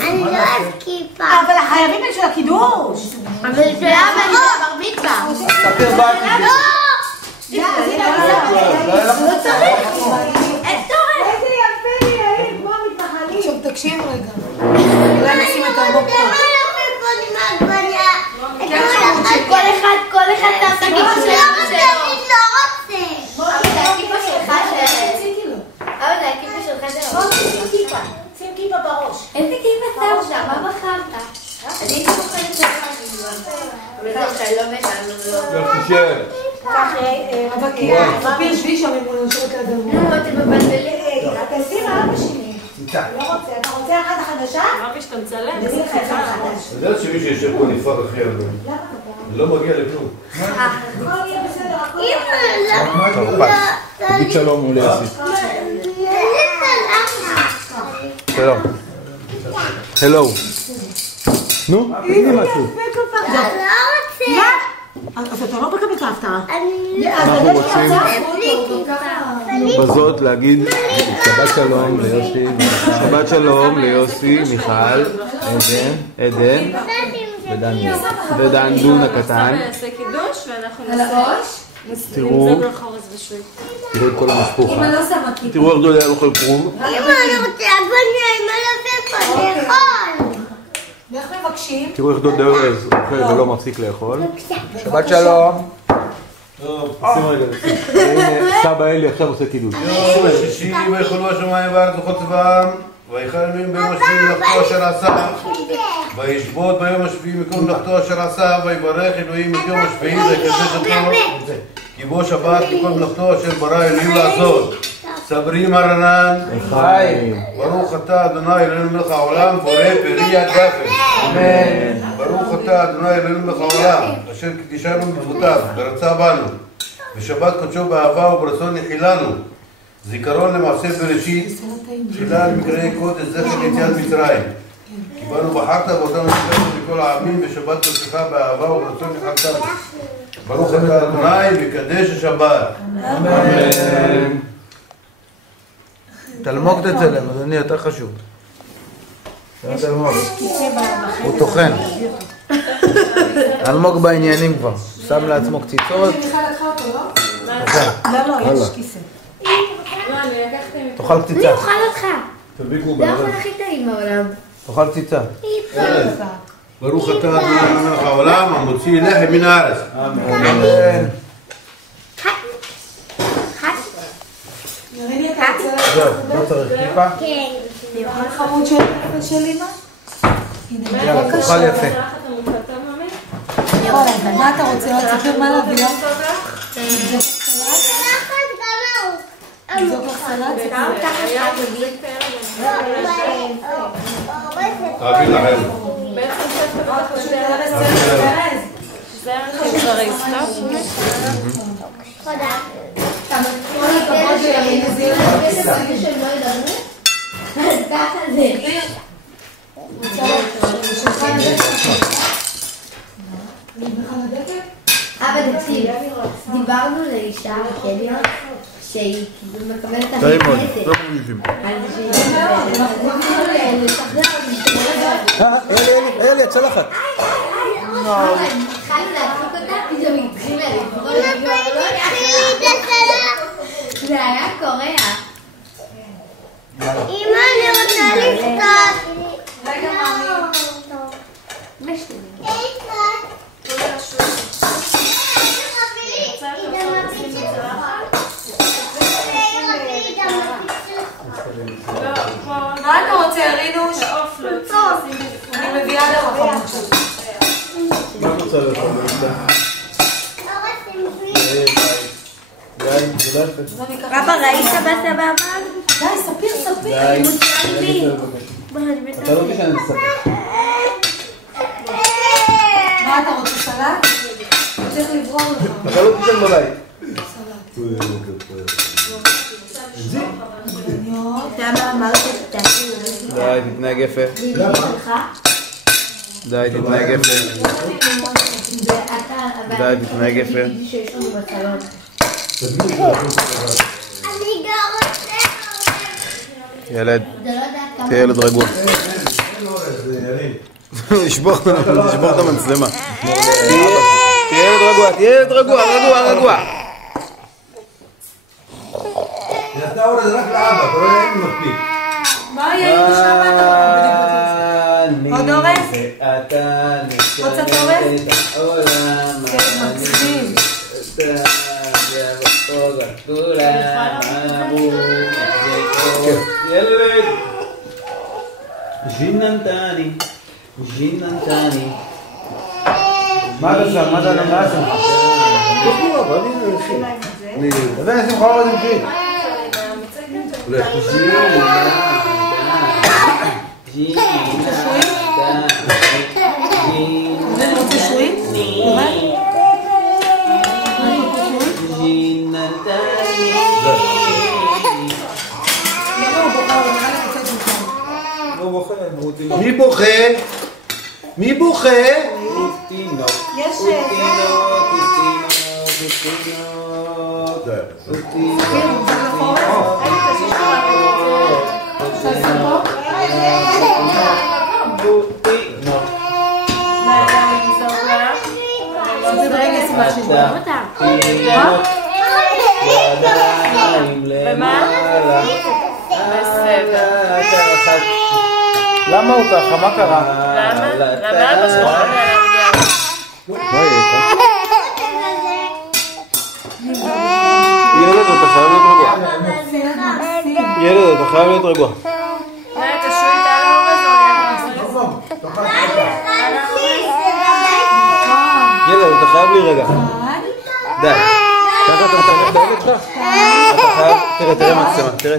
אני לא אוהב כיפה. אבל חייבים של הקידוש. אבל זה היה בר מצווה. ספיר בת. לא צריך. אין צורך. איזה יפה לי, יאיר, כמו המתנחלים. עכשיו תקשיב רגע. אולי נשים את המוק פה. כל אחד שם את הכיפה שלו. אבל זה הכיפה שלך שים כיפה בראש. איזה כיפה שם שם? מה בחרת? אני הייתי בוחרת שלך. אבל זה שאני לא מתה, אני לא... ספיר שבי שם אם הוא נשארת לאדמות. נו, אתם מבלבלים. תשים אבא שלי. לא רוצה, אתה רוצה אחת החדשה? אמרתי שאתה מצלם. אני לך אחד חדש. אתה יודעת שמי שיושב פה נפרד הכי הרבה? למה? לא מגיע לכלום. הכל יהיה בסדר, הכל תגיד שלום מול יוסי. שלום. הלו. נו, תגידי משהו. אז אתה לא מקבל את ההפתעה. אנחנו רוצים בזאת להגיד שבת שלום ליוסי, שבת שלום ליוסי, מיכל, עדן ודניאל ודן דון הקטן. נעשה קידוש ואנחנו תראו את כל המשפחה, תראו איך גדולה אוכל פרום. אמא, אני רוצה עגבניה, אמא לא ספר, לאכול. ואיך מבקשים? תראו איך דוד ארז אוכל ולא מפסיק לאכול. שבת שלום. שים רגע, הנה סבא אלי עכשיו עושה קידוש. יום השישי ויכולו השמיים והארץ וכל צבאם ויכל אלוהים ביום השביעי מלאכתו אשר עשה וישבות ביום השביעי מכל מלאכתו אשר עשה ויברך אלוהים את יום השביעי ויקדש אותו כי בו שבת מכל מלאכתו אשר ברא אלוהים לעשות. סברים הרנן ברוך אתה אדוני אלוהינו מלך העולם בורא פרי עד גפן. אמן. ברוך אתה אדוני אלוהינו מלך העולם אשר קדישנו מצוותיו ורצה בנו ושבת קודשו באהבה וברצון יחילנו זיכרון למעשה בראשית תחילה למקראי קודש זכר יציאת מצרים כי בנו בחרת ואותנו נשארנו מכל העמים ושבת קודשך באהבה וברצון יחלתנו. ברוך אתה אדוני וקדש השבת. אמן. תלמוג תצלם, אדוני, יותר חשוב. הוא טוחן. אלמוג בעניינים כבר. שם לעצמו קציצות. לא, יש כיסא. תאכל קציצה. אני אוכל אותך. זה תדביקו האוכל הכי טעים בעולם. תאכל קציצה. ברוך אתה אדוני מלך העולם המוציא לחם מן הארץ. אמן. נראה לי אתה רוצה זהו, לא צריך כיפה. כן. אני אוכל חמוד של אמא? יאללה, תאכל יפה. מה אתה רוצה? עוד ספיר מה להביא לך? זוק לך סלט? תעביר לכם. זה הכי זריז, טוב? תודה. כל הכבוד לימין הזה. ככה זה. אבל תקשיב, דיברנו לאישה בקניון שהיא מקבלת את טעים מאוד, הכנסת. לא מרגישים. אלי, הצלחת. התחלנו להצחיק אותה, פתאום היא התחילה לפעול. זה היה קורע. אמא, אני רוצה לפתוח. רגע, מאמי. מה אתה רוצה, רינוש? אני מביאה לך חמוד שלי. מה את רוצה לאכול? אבא, ראית בסבבה? די, ספיר. אתה לא תשען לספר. מה אתה רוצה, סלט? צריך לברור לך. אתה לא תשען בבית. די, תתנהג יפה. די, תתנהג יפה. די, תתנהג יפה. אני גם רוצה. ילד, תהיה ילד רגוע. לשבור את המצלמה. תהיה ילד רגוע, רגוע. אתה הורד רק לאבא, אתה רואה אין מספיק. מה יהיה עם שבת? עוד אורז? עוד קצת אורז? כן, מקסימים. ילד ז'יננתני מה אתה שם? מה אתה נמרא שם? תוכלו אבל אני נשים לך עוד עם שיר מי בוכה? מי בוכה? יש... למה הוא ככה? מה קרה? למה אבא שלך? ילד, אתה חייב להיות רגוע. ילד, אתה חייב להיות רגוע. אתה שואית על האורז או ילד, אתה חייב להירגע. די. ככה אתה משחק בילד שלך? אתה חייב... תראה מצלמה. תראה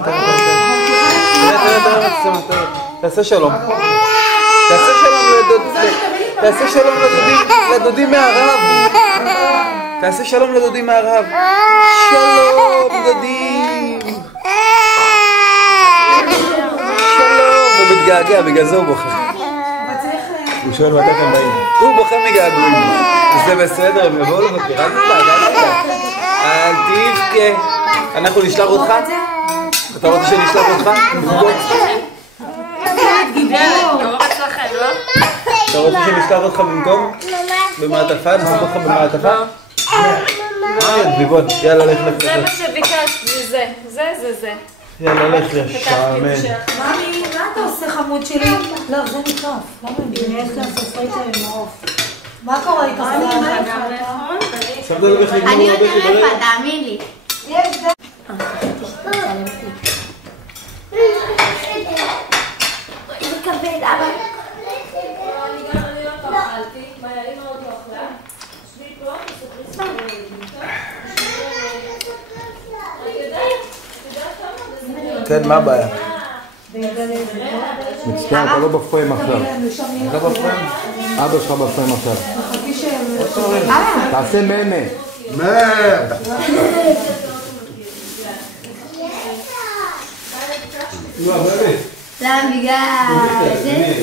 מצלמה. תעשה שלום. תעשה שלום לדודים מהרב. תעשה שלום לדודים מהרב. שלום דודים. שלום. הוא מתגעגע, בגלל זה הוא בוכה. הוא שואל מתי אתם באים. הוא בוכה מגעגועים. זה בסדר, הם יבואו לבקר. אל תבכה. אנחנו נשלח אותך? אתה רוצה שנשלח אותך? אתה רוצה שנשלח אותך במקום? במעטפה? נשלח אותך במעטפה? ביבון, יאללה, לך לך. זה מה שביקשת, זה. יאללה, לך לשעמן. ממי, מה אתה עושה חמוד שלי? לא, זה נקרף. למה אני יש כאן סופרית עם עוף? מה קורה איתך? אני עוד ערפה, תאמין לי. יש דה... מקבל, אבא. כן, מה הבעיה? מצטער, אתה לא בפריים עכשיו. אתה בפריים? אבא שלך בפריים עכשיו. תעשה ממה. למה בגלל זה?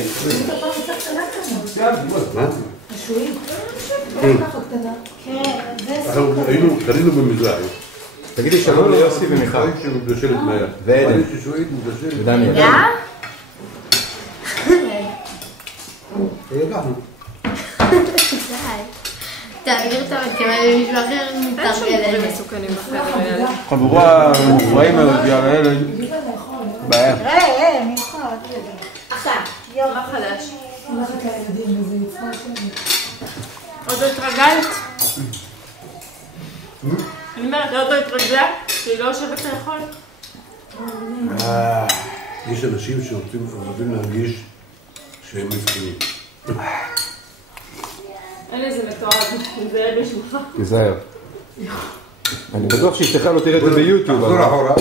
קנינו במזרח. תגידי שלום ליוסי ומיכל. שמתגשלת מהר. ועדן. ודניאל. תעביר את המתכוון למישהו אחר מתרגל מסוכנים בחדר ילד. חבורה מופרעים מאוד, יאללה ילד. בעיה. מי יכול? עכשיו. מה חדש? הולכת לילדים וזה יצחק שלי. עוד לא התרגלת? אני אומרת, עוד לא התרגלה? שהיא לא יושבת לאכול? יש אנשים שאוהבים להרגיש שהם מסכנים. אין איזה מתועד, זה יהיה בשבילך. תיזהר. אני בטוח שאשתך לא תראה את זה ביוטיוב. תחזור אחורה.